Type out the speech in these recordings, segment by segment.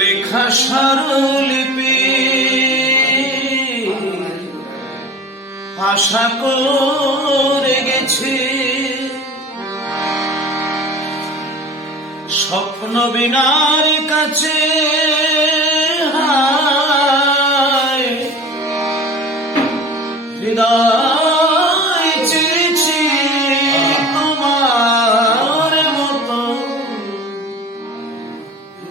লেখা স্বরলিপি আশা করে গেছি। স্বপ্ন বিনার কাছে।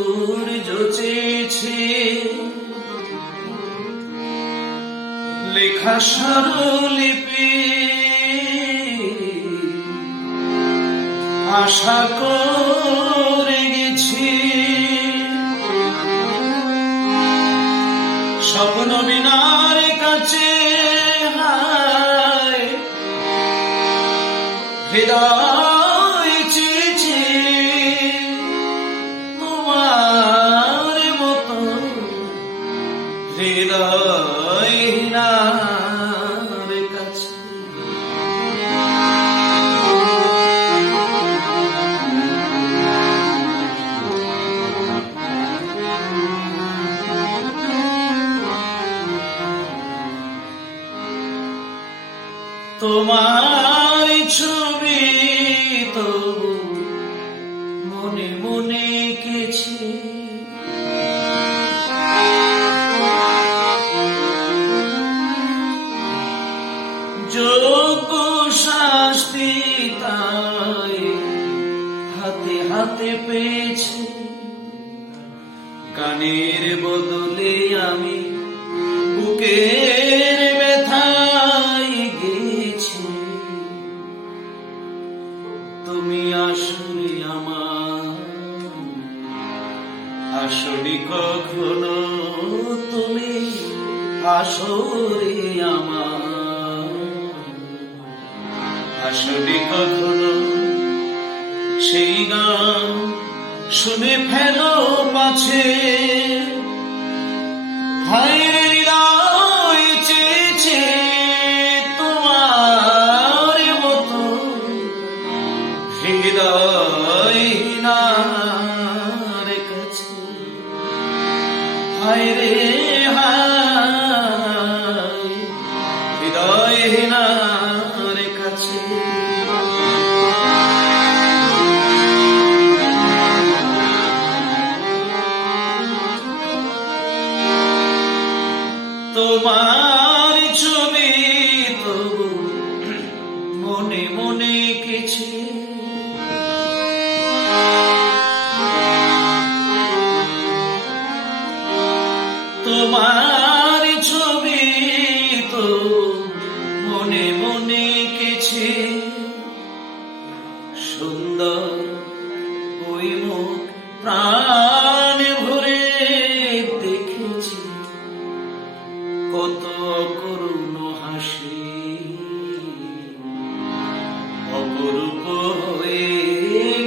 সূর্য চেয়েছে লেখা স্বরলিপি। আশা করে গেছি স্বপ্ন বিনার কাছে হৃদয় তোমার ছবি তো মনে মনে কেছি। শাস্তি তাই হাতে হাতে পেয়েছি। কানের বদলে আমি বুকের তুমি আমার। কখনো তুমি আমার। কখনো সেই গান শুনে ফেলো পাছে হায় হৃদয়হীনার কাছে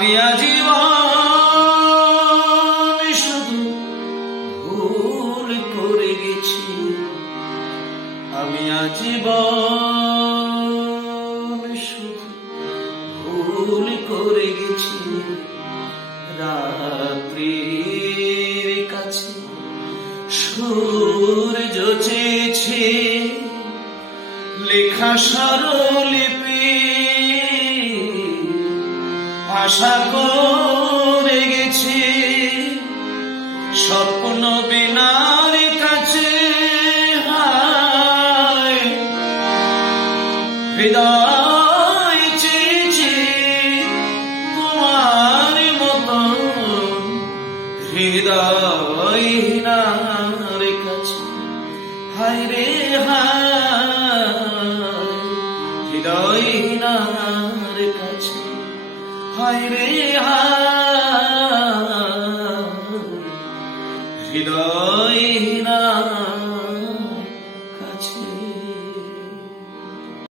আমি আজীবন শুধু ভুল করে গেছি। আমি আজীবন শুধু ভুল করে গেছি। রাত্রির কাছে সূর্য চেয়েছে, লেখা সরলিপি আশা করে গেছি স্বপ্ন বিনার কাছে হৃদয় হৃদয় কাছে। রে হায়। হায় রে হৃদয় হিনার